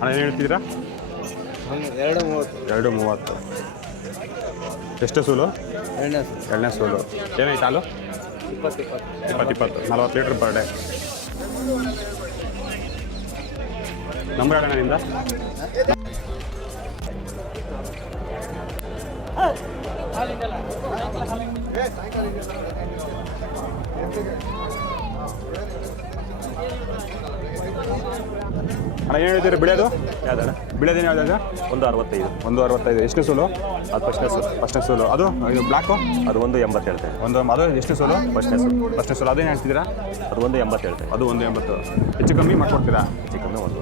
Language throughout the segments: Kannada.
ಅಣ್ಣ ಏನು ಹೇಳ್ತಿದ್ದೀರಾ? 230. ಎಷ್ಟು ಸೂಲು? ಎರಡನೇ ಸೂಲು. ಏನಾಯ್ತು ಹಾಲು? 20 40 ಲೀಟ್ರ್ ಪರ್ ಡೇ. ನಂಬರ್ ಹೇಳೋಣ ನಿಂದ. ಅಣ್ಣ ಏನು ಹೇಳ್ತೀರಿ ಬಿಡೋದು? ಯಾವ್ದಣ್ಣ ಬಿಡೋದೇನು ಯಾವ್ದು? 165. 165. ಎಷ್ಟು ಸೂಲು? ಅದು ಫಸ್ಟ್ನೇ ಸೂಲು. ಅದು ಬ್ಲ್ಯಾಕು? ಅದು 180 ಹೇಳ್ತೇವೆ. ಅದು ಎಷ್ಟು ಸೂಲು? ಫಸ್ಟ್ನೇ ಸೂಲು. ಅದೇನು ಹೇಳ್ತಿದ್ದೀರಾ? ಅದು 180 ಹೇಳ್ತೇವೆ. ಅದು 180. ಹೆಚ್ಚು ಕಮ್ಮಿ ಮಾಡ್ಕೊಡ್ತೀರಾ? ಹೆಚ್ಚು ಕಮ್ಮಿ 1.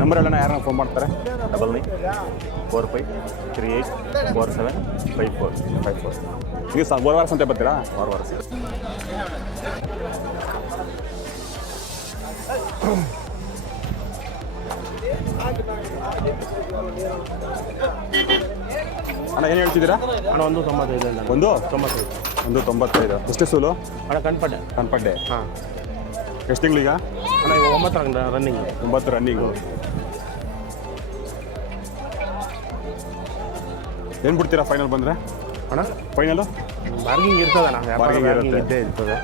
ನಂಬರ್ ಹೇಳೋಣ, ಯಾರನ್ನ ಫೋನ್ ಮಾಡ್ತಾರೆ? 9945 38 47 54. ನೀವು ವಾರ ಸಂತೆ ಬರ್ತೀರಾ? ವಾರ ಅಣ್ಣ ಏನು ಹೇಳ್ತಿದ್ದೀರಾ? ಅಣ್ಣ 195. 195. ಎಷ್ಟು ಸೂಲು? ಅಣ್ಣ ಕನ್ಪಡ್ಡೆ. ಹಾಂ. ಎಷ್ಟು ತಿಂಗಳೀಗ? ಅಣ್ಣ 9 ರನ್ನಿಂಗ್. 9 ರನ್ನಿಂಗು. ಏನು ಬಿಡ್ತೀರಾ ಫೈನಲ್ ಬಂದರೆ? ಅಣ್ಣ ಫೈನಲು ಬಾರ್ಗಿಂಗ್ ಇರ್ತದೆ ಅಣ್ಣ. ಬಾರ್ಗಿಂಗ್ ಇದ್ದೇ ಇರ್ತದೆ.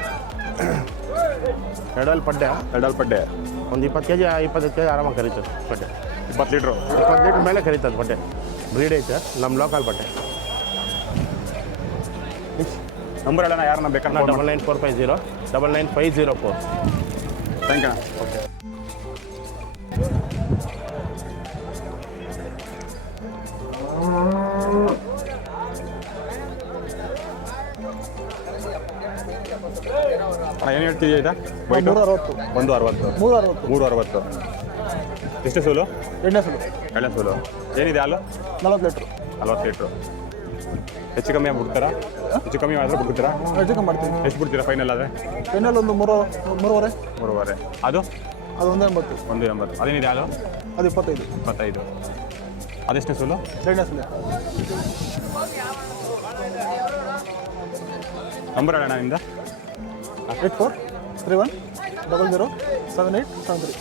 ಎರಡಲ್ಲಿ ಪಡ್ಡೆ ಒಂದು 20 kg 25 kg ಆರಾಮಾಗಿ ಕರೀತದೆ ಪಡ್ಡೆ. 20 ಲೀಟ್ರು 20 ಲೀಟ್ರ್ ಮೇಲೆ ಕರೀತದೆ ಪಡ್ಡೆ. ಬ್ರೀಡ್ ಐತೆ ನಮ್ಮ ಲೋಕಲ್ ಪಡ್ಡೆ. ನಂಬರ್ ಹೇಳೋಣ, ಯಾರನ್ನ ಬೇಕಾದ್ರೆ? 99450 99504. ಥ್ಯಾಂಕ್ ಯು ಅಣ್ಣ. ಓಕೆ. ಅಣ್ಣ ಏನು ಹೇಳ್ತಿದ್ದೀಯ? ಇದು 360. ಎಷ್ಟು ಸೂಲು? ಎರಡನೇ ಸೂಲು. ಏನಿದೆ ಹಾಲು? 40 ಲೀಟ್ರು. ಹೆಚ್ಚು ಕಮ್ಮಿ ಬಿಡ್ತಾರಾ? ಹೆಚ್ಚು ಕಮ್ಮಿ ಮಾಡಿದ್ರೆ ಬಿಡ್ತೀರಾ? ಹೆಚ್ಚು ಕಮ್ಮಿ ಮಾಡ್ತೀನಿ. ಎಷ್ಟು ಬಿಡ್ತೀರಾ ಫೈನಲ್ ಆದರೆ? ಫೈನಲ್ ಒಂದು 3.5. ಅದು 180. ಅದೇನಿದೆ ಹಾಲು? ಅದು 25. ಅದೆಷ್ಟೇ ಸೂಲು? ಎರಡನೇ ಸಲ. ನಂಬರ್ ಹೇಳೋಣ ನಿಂದ. 8431 00 7873.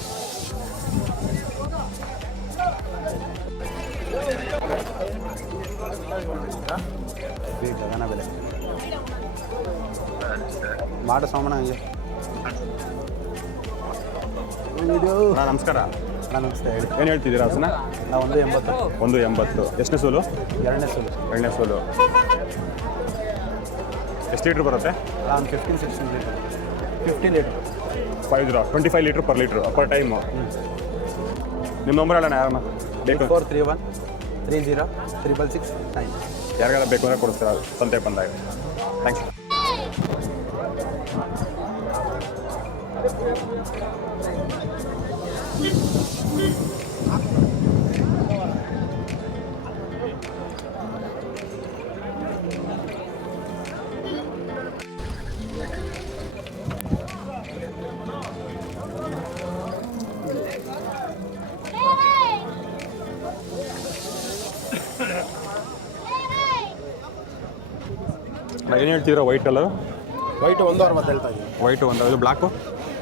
ಗಗನ ಬೆಲೆ ಮಾಡು ಸೋಮಣ್ಣ. ಹಂಗೆ ನಮಸ್ಕಾರ. ನಮಸ್ತೆ. ಹೇಳಿ. ಏನು ಹೇಳ್ತಿದ್ದೀರಾ ಹಸುನ? ನಾವು 180. 180. ಎಷ್ಟನೇ ಸೂಲು? ಎರಡನೇ ಸೂಲು. ಎಷ್ಟು ಲೀಟ್ರ್ ಬರುತ್ತೆ? ಒಂದು 15-16 litre. 15 litre. 25 litre per time. ನಿಮ್ಮ ನಂಬರ್ ಹೇಳೋಣ, ಯಾರನ್ನ ಬೇಕು? 431 30 666 9. ಯಾರಿಗಾರ ಬೇಕು ಅಂದರೆ ಕೊಡಿಸ್ತೀರಾ ಸಂತೆ ಬಂದಾಗ? ಥ್ಯಾಂಕ್ಸ್. ಏನು ಹೇಳ್ತಿದ್ದೀರಾ? White colour? ವೈಟ್ 160 ಹೇಳ್ತಾ ಇದ್ದೀನಿ. ವೈಟು ಇದು ಬ್ಲ್ಯಾಕು?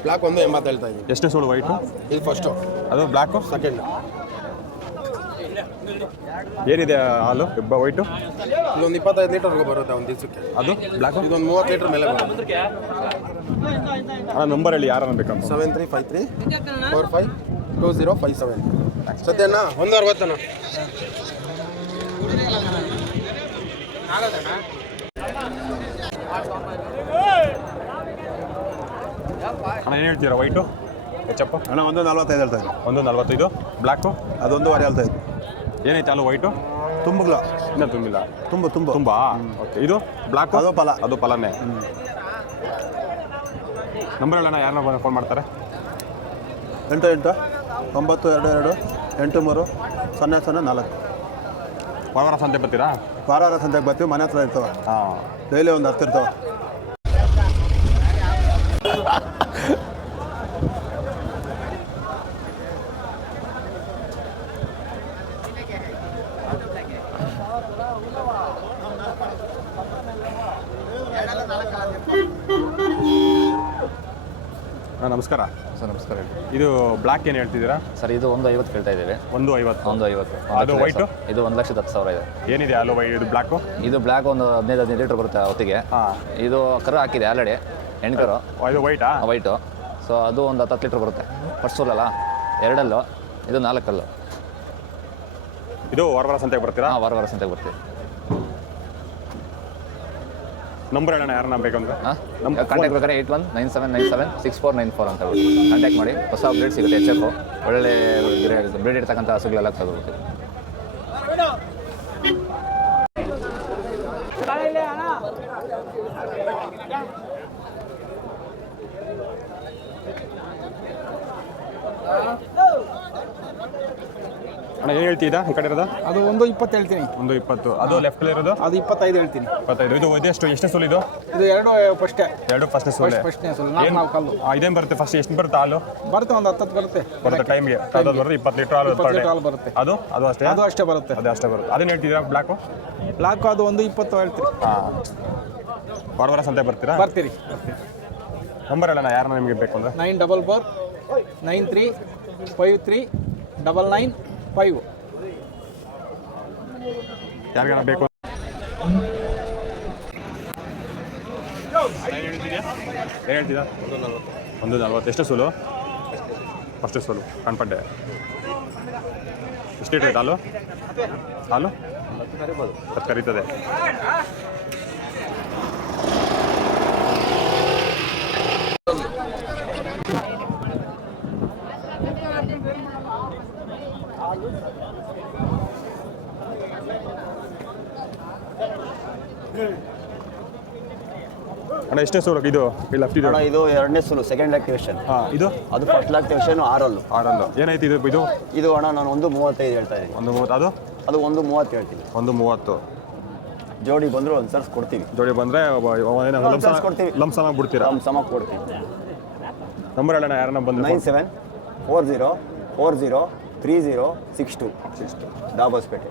ಬ್ಲ್ಯಾಕ್ 180 ಹೇಳ್ತಾ ಇದ್ದೀನಿ. ಎಷ್ಟನೇ ಸೋಳು ವೈಟು? ಇದು ಫಸ್ಟು. ಅದು ಬ್ಲ್ಯಾಕು? ಸೆಕೆಂಡ್. ಏನಿದೆ ಹಾಲು ವೈಟು? ಇದೊಂದು 25 ಲೀಟರ್ಗೆ ಬರುತ್ತೆ ಒಂದು ದಿವಸಕ್ಕೆ. ಅದು ಬ್ಲ್ಯಾಕು? ಇದೊಂದು 30 ಲೀಟರ್ ಮೇಲೆ ಬರುತ್ತೆ. ಅಣ್ಣ ನಂಬರ್ ಹೇಳಿ, ಯಾರನ್ನ ಬೇಕಂತ? 7353 45 2057. ಸದ್ಯನಾ 160. ಅಣ್ಣ ಏನು ಹೇಳ್ತೀರಾ? ವೈಟು ಹೆಚ್ಚಪ್ಪ? ಅಣ್ಣ 145 ಹೇಳ್ತಾ ಇದ್ದೀನಿ. 145. ಬ್ಲ್ಯಾಕು? ಅದು 1.5 ಹೇಳ್ತಾ ಇದ್ದೀನಿ. ಏನೈತೆ ಹಾಲು ವೈಟು? ತುಂಬಲ್ಲ. ಇನ್ನೂ ತುಂಬಿಲ್ಲ. ತುಂಬಾ. ಓಕೆ. ಇದು ಬ್ಲ್ಯಾಕು? ಅದು ಫಲನೇ. ನಂಬರ್ ಹೇಳೋಣ, ಯಾರನ್ನ ಫೋನ್ ಮಾಡ್ತಾರೆ? 88 922 83 004. ವಾರ ಸಂತೆ ಬರ್ತೀರಾ? ವಾರ ಸಂತೆಗೆ ಬರ್ತೀವಿ. ಮನೆ ಹತ್ರ ಇರ್ತವೆ. ಹಾಂ. ಡೈಲಿ ಒಂದು 10 ಇರ್ತವೆ. ಅಣ್ಣ ನಮಸ್ಕಾರ ಸರ್ ನಮಸ್ಕಾರ ಹೇಳಿ. ಇದು ಬ್ಲ್ಯಾಕ್ ಏನು ಹೇಳ್ತಿದ್ದೀರಾ? ಸರ್ ಇದು 150 ಕೇಳ್ತಾ ಇದ್ದೀವಿ. 150. 150. ಅದು white? ಇದು 1,10,000 ಇದೆ. ಏನಿದೆ ಅಲ್ಲೋ ಇದು ಬ್ಲ್ಯಾಕು? ಇದು ಬ್ಲ್ಯಾಕ್ ಒಂದು 15 ಲೀಟರ್ ಬರುತ್ತೆ ಹೊತ್ತಿಗೆ. ಹಾಂ. ಇದು ಕರು ಹಾಕಿದೆ ಆಲ್ರೆಡಿ, ಹೆಣ್ಕರು ಇದು ವೈಟಾ? ವೈಟು. ಸೊ ಅದು ಒಂದು 10 ಲೀಟರ್ ಬರುತ್ತೆ. ಫಸ್ಟ್ ಸೋಲಲ್ಲ, 2 ಇದು 4 ಇದು ವಾರ ಸಂತೆಗೆ ಬರ್ತೀರಾ? ಹಾಂ, ವಾರ ಸಂತೆಗೆ ಬರ್ತೀವಿ. ನಂಬರ್ ಹೇಳೋಣ ಯಾರನ್ನ ಬೇಕಂದ್ರೆ? ಹಾಂ, ಕಾಂಟ್ಯಾಕ್ಟ್ ಬೇಕಾದ್ರೆ 8197976494 ಅಂತ ಹೇಳ್ಬಿಟ್ಟು ಕಾಂಟ್ಯಾಕ್ಟ್ ಮಾಡಿ. ಹೊಸ ಬ್ರೀಡ್ ಸಿಗುತ್ತೆ, HF ಒಳ್ಳೆ ಬ್ರೀಡ್ ಇರ್ತಕ್ಕಂಥ ಹಸುಗಳೆಲ್ಲ ತಗೋಬೇಕು. ಅಣ್ಣ ಏನು ಹೇಳ್ತಿದ್ದ ಈ ಕಡೆ ಇರೋದು? ಅದು 120 ಹೇಳ್ತೀನಿ. 120. ಅದು ಲೆಫ್ಟ್ ಇರೋದು? ಅದು 25 ಹೇಳ್ತೀನಿ. 25. ಇದು ಎಷ್ಟೇ ಸೋಲು ಇದು? ಇದು 2 ಫಸ್ಟೇ. 2 ಫಸ್ಟ್ ಸೋಲೆ. ಫಸ್ಟ್ನೇ ಸೋಲು. 4 ಕಲ್ಲು ಇದೇನು ಬರುತ್ತೆ ಫಸ್ಟ್? ಎಷ್ಟು ಬರುತ್ತೆ ಹಾಲು? ಬರುತ್ತೆ, ಒಂದು 10 ಬರುತ್ತೆ. ಬರುತ್ತೆ ಟೈಮ್ಗೆ ಅದು ಬರುತ್ತೆ 20 ಲೀಟರ್ ಹಾಲು. 20 ಲೀಟರ್ ಹಾಲು ಬರುತ್ತೆ. ಅದು ಅಷ್ಟೇ? ಅದು ಅಷ್ಟೇ ಬರುತ್ತೆ. ಅದೇ ಅಷ್ಟೇ ಬರುತ್ತೆ. ಅದನ್ನ ಹೇಳ್ತಿದ್ದೀರಾ ಬ್ಲ್ಯಾಕು? ಬ್ಲಾಕ್ ಅದು 120 ಹೇಳ್ತೀರಿ. ಹಾಂ. ವಾರ ಸಂತೆ ಬರ್ತೀರಾ? ಬರ್ತೀರಿ. ನಂಬರ್ ಹೇಳೋಣ ಯಾರನ್ನ ನಿಮಗೆ ಬೇಕು ಅಂದರೆ? 944 93 53 995. ಯಾರಿಗಾನ ಬೇಕು? ಏನು ಹೇಳ್ತಿದ್ದ? 140. ಎಷ್ಟು ಸೋಲು? ಫಸ್ಟ್ ಸೋಲು ಕಣ್ಪಡ್ಡೆ. ಎಷ್ಟು ಲೀಟರ್ ಹಾಲು? ಹಾಲು 10 ಕರೀತದೆ. ಅಣ್ಣ ಎಷ್ಟೇ ಸೋಲು ಇದು? ಲೆಫ್ಟ್ ಇದು? ಅಣ್ಣ ಇದು 2ನೇ ಸೋಲು, ಸೆಕೆಂಡ್ ಲ್ಯಾಕ್ಟಿವೇಶನ್. ಹಾಂ. ಇದು ಅದು ಫಸ್ಟ್ ಲ್ಯಾಕ್ಟಿವೇಶನ್ 6 ಆರಲ್ಲು. ಏನಾಯ್ತು ಇದು? ಇದು ಅಣ್ಣ ನಾನು 135 ಹೇಳ್ತಾ ಇದ್ದೀನಿ. 130. ಅದು 130 ಹೇಳ್ತೀನಿ. 130. ಜೋಡಿ ಬಂದರೂ ಒಂದು ಸರ್ಸ್ ಕೊಡ್ತೀವಿ. ಜೋಡಿ ಬಂದರೆ ಕೊಡ್ತೀವಿ. ಲಂಸಮ ಬಿಡ್ತೀರಾ? ಸಮ ಕೊಡ್ತೀವಿ. ನಂಬರ್ ಹೇಳೋಣ ಯಾರನ್ನ ಬಂದು? 9740 40 30 62 ದಾಬಾಸ್ಪೇಟೆ.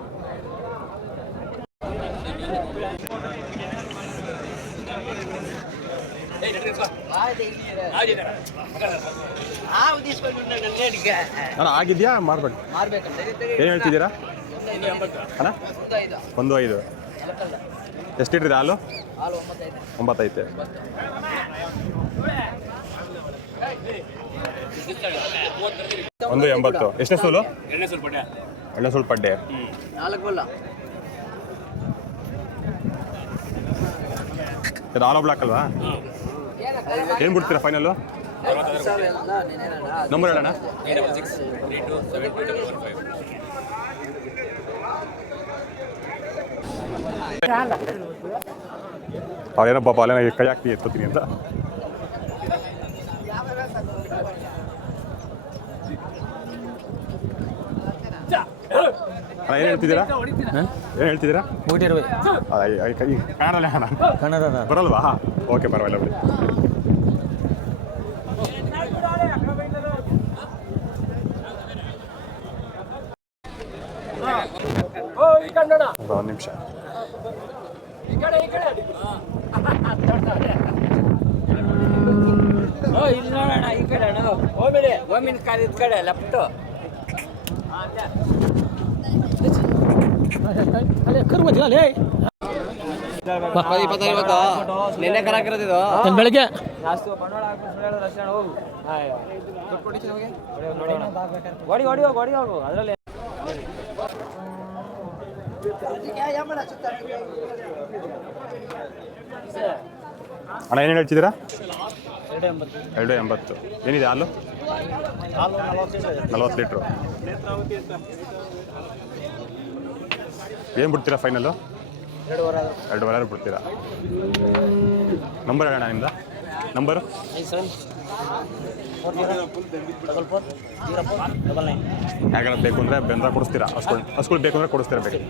ಅಣ್ಣ ಆಗಿದೆಯಾ? ಮಾರ್ಬೇಕು. ಏನು ಹೇಳ್ತಿದ್ದೀರಾ ಅಣ್ಣ? 1.5. ಎಷ್ಟು ಇಟ್ಟಿದೆ ಹಾಲು? 9 ಐತೆ. ಒಂದು 80. ಎಷ್ಟೇ ಸೋಲು? 2 ಸೋಲು ಪಡ್ಡೆ. ಇದು ಆಲೋ ಬ್ಲಾಕ್ ಅಲ್ವಾ? ಏನು ಬಿಡ್ತೀರಾ ಫೈನಲ್ಲು? ನಂಬರ್ ಹೇಳೋಣ. ಅವ್ರೇನೋ ಪಾಪ ಅಲ್ಲೇನೋ ಕೈ ಹಾಕ್ತಿ ಎತ್ಕೋತೀನಿ ಅಂತ. ಅಣ್ಣ ಏನು ಹೇಳ್ತಿದ್ದೀರಾ? ಏನು ಹೇಳ್ತಿದ್ದೀರಾ? ಕನ್ನಡಲ್ಲೇ ಅಣ್ಣ? ಕನ್ನಡ ಬರಲ್ವಾ? ಓಕೆ, ಪರವಾಗಿಲ್ಲ ಬಿಡಿ. ಒಂದು ನಿಮಿಷ. ಇಲ್ಲಿ ನೋಡೋಣ, ಈ ಕಡೆ ಓಮಿನ ಕಾರ್ ಇದ್ ಕಡೆ ಲೆಫ್ಟ್. ನಿನ್ನೆ ಕರಾಕಿರೋದು ಬೆಳಗ್ಗೆ ಹೊಡಿ ಹೋಗು ಅದರಲ್ಲಿ. ಅಣ್ಣ ಏನು ಹೇಳ್ತಿದ್ದೀರಾ? 280. ಏನಿದೆ ಹಾಲು? 40 ಲೀಟ್ರು. ಏನು ಬಿಡ್ತೀರಾ ಫೈನಲ್ಲು? 2.5 ಬಿಡ್ತೀರಾ? ನಂಬರ್ ಹೇಳೋಣ ನಿಮ್ದು? ನಂಬರು? ಯಾಕಂದ್ರೆ ಬೇಕು ಅಂದರೆ ಬೆಂದ್ರ ಕೊಡಿಸ್ತೀರಾ? ಹಸ್ಗಳು ಬೇಕು ಅಂದರೆ ಕೊಡಿಸ್ತೀರಾ? ಬೇಕು.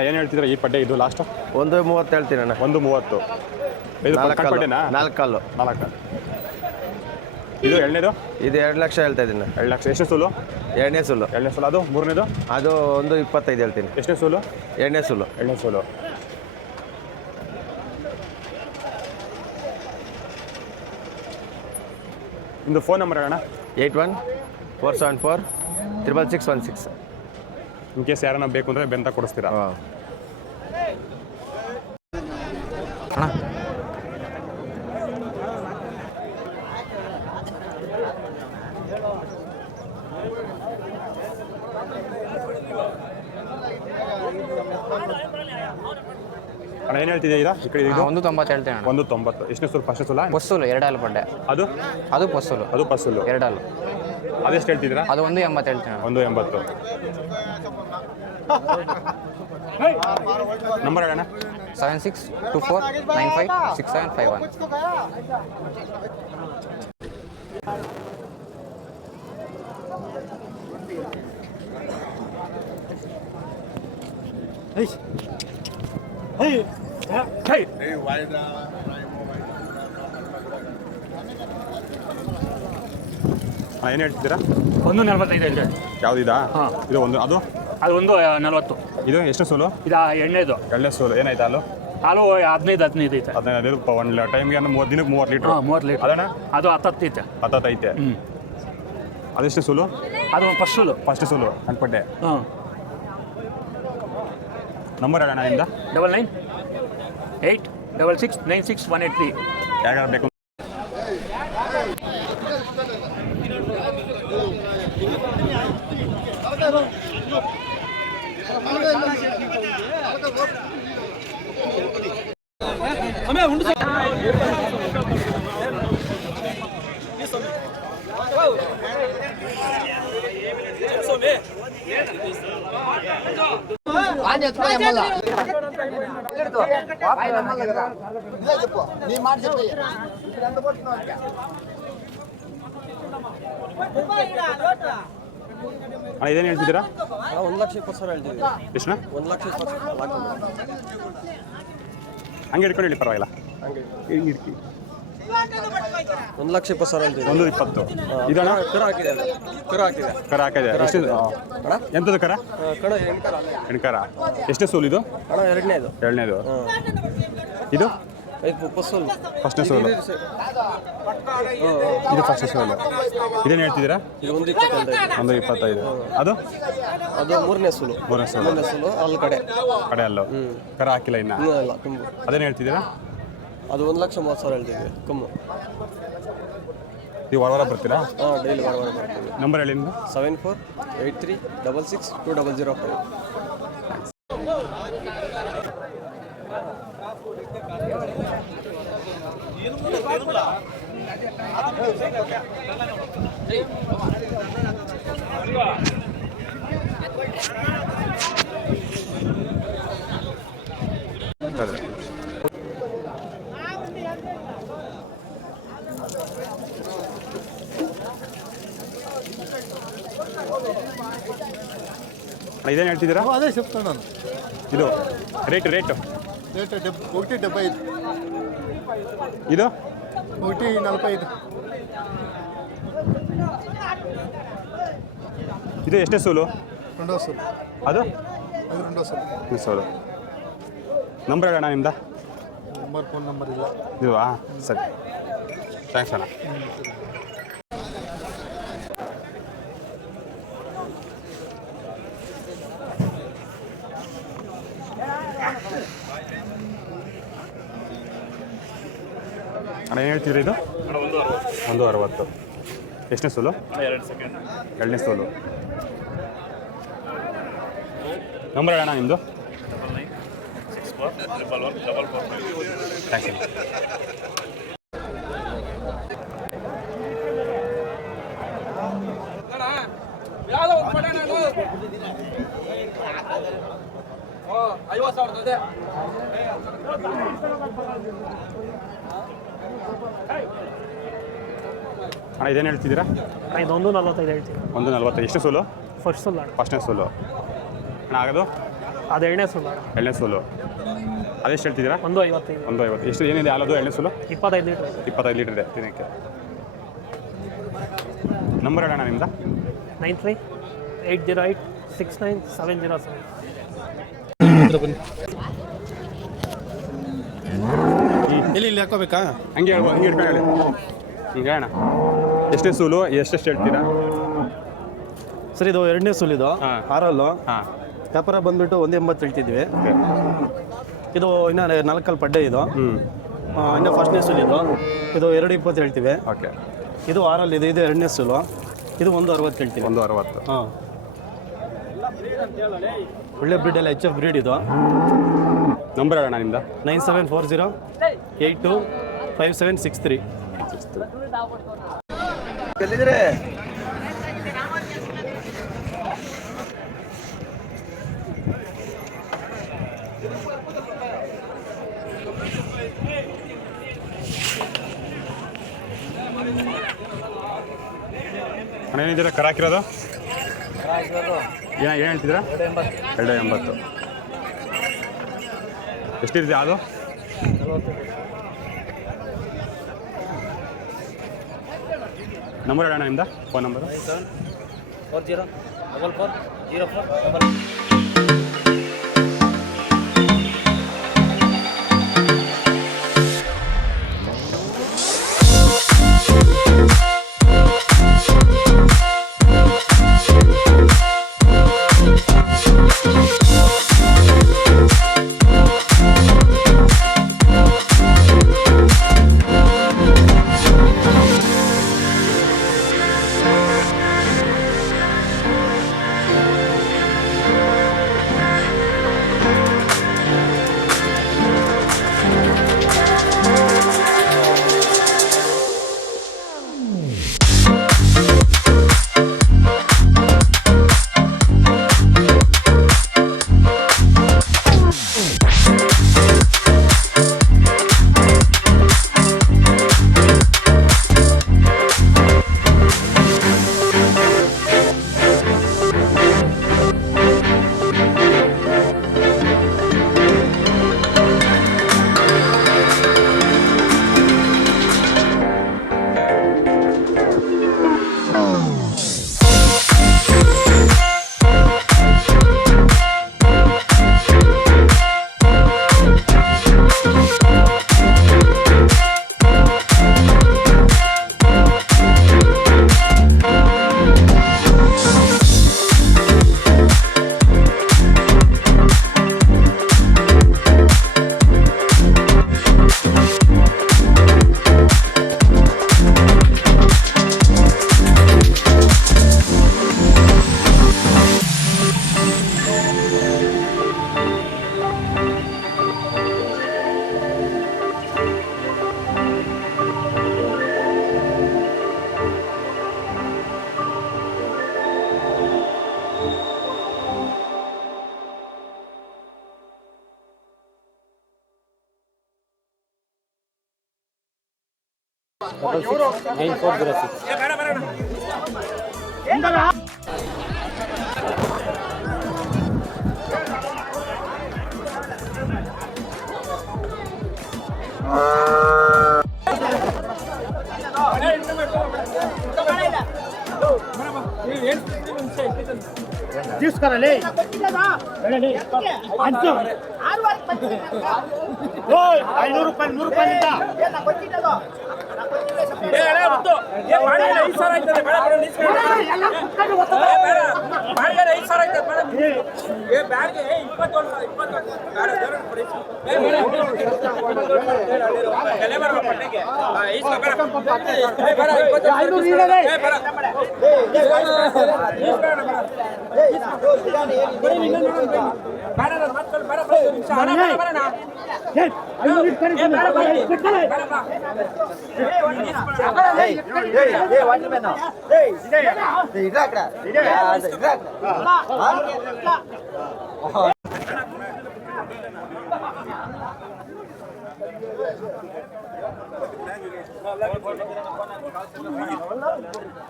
ಏನು ಏನು ಹೇಳ್ತಿದ್ರೆ ಈ ಪಡ್ಡೆ ಇದು ಲಾಸ್ಟ್ 1.30 ಹೇಳ್ತೀನಿ ಅಣ್ಣ. 1.30. ಇದು ಪಡ್ಡೆನಾ? 4 ಕಾಲು. 4. ಇದು ಎರಡನೇದು? ಇದು 2 ಲಕ್ಷ ಹೇಳ್ತಾ ಇದ್ದೀನಿ. 2 ಲಕ್ಷ. ಎಷ್ಟನೇ ಸೋಲು? ಎರಡನೇ ಸುಲು. ಅದು ಮೂರನೇದು? ಅದು 1.25 ಹೇಳ್ತೀನಿ. ಎಷ್ಟನೇ ಸೋಲು? ಎರಡನೇ ಸುಲು. ನಿಮ್ಮದು ಫೋನ್ ನಂಬರ್ ಅಣ್ಣ? 81-474-66616. ಇನ್ ಕೇಸ್ ಯಾರನ್ನ ಬೇಕು ಅಂದರೆ ಬೆಂತ ಕೊಡಿಸ್ತೀರಾ? ಹಾಂ. ಅಣ್ಣ ಏನು ಹೇಳ್ತಿದ್ದೆ ಈಗ ಈ ಕಡೆ? ಇದು 1.90 ಹೇಳ್ತೇನೆ ಅಣ್ಣ. 1.90. ಎಷ್ಟನೇ ಸೋಲು? ಫಸ್ಟ್ನೇ ಸೋಲ? ಪಸ್ಸುಲು 2 ಹಾಲು ಪಡ್ಡೆ. ಅದು ಪಸ್ಸುಲು. ಅದು ಪಸ್ಸುಲು 2 ಹಾಲು. ಅದೆಷ್ಟು ಹೇಳ್ತಿದ್ದೀರಾ? ಅದು 1.80 ಹೇಳ್ತೇನೆ ಅಣ್ಣ. 1.80. ನಂಬರ್ ಅಣ್ಣ? 7624956751. ಏನು ಹೇಳ್ತಿದ್ದೀರಾ? 1.45 ಹೇಳ್ತೇವೆ. ಯಾವುದಿದಾ? ಹಾಂ. ಇದು ಒಂದು. ಅದು 1.40. ಇದು ಎಷ್ಟು ಸೋಲು? ಇದು ಎಣ್ಣೆದು. ಎರಡನೇ ಸೋಲು. ಏನಾಯ್ತು ಹಾಲು? ಹಾಲು 15 ಐತೆ. 15 ಒಂದು ಟೈಮ್ಗೆ 30 ದಿನಕ್ಕೆ 30 ಲೀಟ್ರ್. 30 ಲೀಟ್ರ್. ಅದಣ್ಣ? ಅದು 10 ಐತೆ. 10 ಐತೆ. ಅದೆಷ್ಟು ಸೋಲು? ಅದು ಫಸ್ಟುಲು. ಫಸ್ಟ್ ಸೋಲು ಅನ್ಪಡ್ಡೆ. ಹಾಂ. ನಂಬರ್ ಅಣ್ಣ ನಿಮ್ದು? 9986696183. ಯಾರು ಬೇಕು? ಇದೇನು ಹೇಳ್ತಿದ್ದೀರಾ? 1,20,000 ಹೇಳ್ತೀವಿ. ಎಷ್ಟು? 1,20,000. ಹಂಗೆ ಹಿಡ್ಕೊಂಡು ಹೇಳಿ, ಪರವಾಗಿಲ್ಲ. ಹಂಗೆ ಹಿಂಗೆ 1,20,000 ಹೇಳ್ತೀವಿ. 1.20. ಇದಣ್ಣ? ಕರ ಹಾಕಿದೆ. ಕರ ಹಾಕಿದೆ. ಎಷ್ಟು? ಎಂಥದ್ದು ಕರ? ಕಣ ಹೆಣ್ಕರ. ಎಷ್ಟೇ ಸೋಲು ಇದು? ಅಣ್ಣ ಎರಡನೇದು. ಎರಡನೇದು. ಇದು ಪಸ್ಸೋಲು. ಫಸ್ಟ್ನೇ ಸೋಲು. ಇದು ಫಸ್ಟ್ ಸೋಲು. ಇದೇನು ಹೇಳ್ತಿದ್ದೀರಾ? ಇದು 1.25. 1.25. ಅದು ಮೂರನೇ ಸೋಲು. ಮೂರನೇ ಸೋಲು. ಅಲ್ಲಿ ಕಡೆ ಅಲ್ಲೋ ಕರ ಹಾಕಿಲ್ಲ ಇನ್ನ? ಇಲ್ಲ ತುಂಬು. ಅದೇನು ಹೇಳ್ತಿದ್ದೀರಾ? ಅದು 1,30,000 ಹೇಳ್ತೀವಿ. ಕಮ್ಮು. ನೀವು ವಾರ ಬರ್ತೀರಾ? ಹಾಂ, ಡೈಲಿ ವಾರ ಬರ್ತೀವಿ. ನಂಬರ್ ಹೇಳಿ ನಿಮ್ಮದು? 7483662005. ಇದೇನು ಹೇಳ್ತಿದ್ದೀರಾ? ಅದೇ చెప్తాను ನಾನು. ಇದು ರೇಟ್ 1.75. ಇದು 1.45. ಇದು ಎಷ್ಟೇ ಸೋಲು? రెండో సోలు. ಅದು రెండో సోలు. ಸೋಲು. ನಂಬರ್ ಹೇಳೋಣ ನಿಮ್ದು? ಫೋನ್ ನಂಬರ್ ಇಲ್ಲ. ಇಲ್ವಾ? ಸರಿ, ಥ್ಯಾಂಕ್ಸ್ ಅಣ್ಣ. ಅಣ್ಣ ಏನು ಹೇಳ್ತೀರಿ ಇದು? 1.60. ಎಷ್ಟನೇ ಸೋಲು? ಎರಡನೇ ಸೋಲು. ನಂಬರ್ ಹೇಳೋಣ ನಿಮ್ಮದು? ಥ್ಯಾಂಕ್ಸ್ ಅಣ್ಣ. ಅಣ್ಣ ಇದೇನು ಹೇಳ್ತಿದ್ದೀರಾ? ಇದು 1.45 ಹೇಳ್ತೀವಿ. 1.45. ಎಷ್ಟು ಸೋಲು? ಫಸ್ಟ್ ಸೋಲು. ಫಸ್ಟ್ನೇ ಸೋಲು. ಅಣ್ಣ ಆಗೋದು? ಅದು ಎಣ್ಣೆ ಸುಳ್ಳು ಎಣ್ಣೆ ಸೋಲು ಅದೆಷ್ಟು ಹೇಳ್ತಿದ್ದೀರಾ? 155 150. ಎಷ್ಟು ಏನಿದೆ ಹಾಲದು ಎಣ್ಣೆ ಸೋಲು? 25 ಲೀಟ್ರ್ 25 ಲೀಟರ್ ಇದೆ ದಿನಕ್ಕೆ. ನಂಬರ್ ಹೇಳೋಣ ನಿಮ್ದು? 93-808-69707. ಇಲ್ಲಿ ಹಾಕೋಬೇಕಾ? ಹಂಗೆ ಹೇಳ್ಬೋದು, ಹಂಗೆ ಇಟ್ಕೊಂಡು ಹೇಳಿ. ಈಗ ಹೇಳೋಣ ಎಷ್ಟೇ ಸೂಲು ಎಷ್ಟೆಷ್ಟು ಹೇಳ್ತೀರಾ? ಸರ್ ಇದು ಎರಡನೇ ಸುಲ್ ಇದು ಹಾಂ. ಆರಲ್ಲು ಹಾಂ, ವ್ಯಾಪಾರ ಬಂದುಬಿಟ್ಟು 180 ಹೇಳ್ತಿದ್ವಿ. ಇದು ಇನ್ನು 4 ಪಡ್ಡೆ ಇದು ಇನ್ನು ಫಸ್ಟ್ನೇ ಸುಲ್ ಇದು 220 ಹೇಳ್ತೀವಿ. ಓಕೆ. ಇದು ಆರಲ್ಲಿ ಇದೆ, ಇದು ಎರಡನೇ ಸುಲು, ಇದು 160 ಹೇಳ್ತೀವಿ. 160. ಹಾಂ, ಒಳ್ಳೆ ಬ್ರೀಡ್ ಎಲ್ಲ HF ಬ್ರೀಡ್ ಇದು. ನಂಬರ್ ಹೇಳೋಣ ನಿಮ್ದು? 9740825763. ಅಣ್ಣ ಏನಿದ್ದೀರಾ ಕರ ಹಾಕಿರೋದು? ಏನು ಹೇಳ್ತಿದ್ದೀರಾ? 280. ಎಷ್ಟಿದೆ ಅದು? ನಂಬರ್ ಹೇಳೋಣ ನಿಮ್ದು? Phone number? 97404404. తీసుకురాలే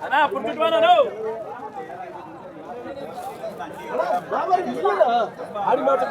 అన్నా పుట్టినవానా ஆடி மாதம்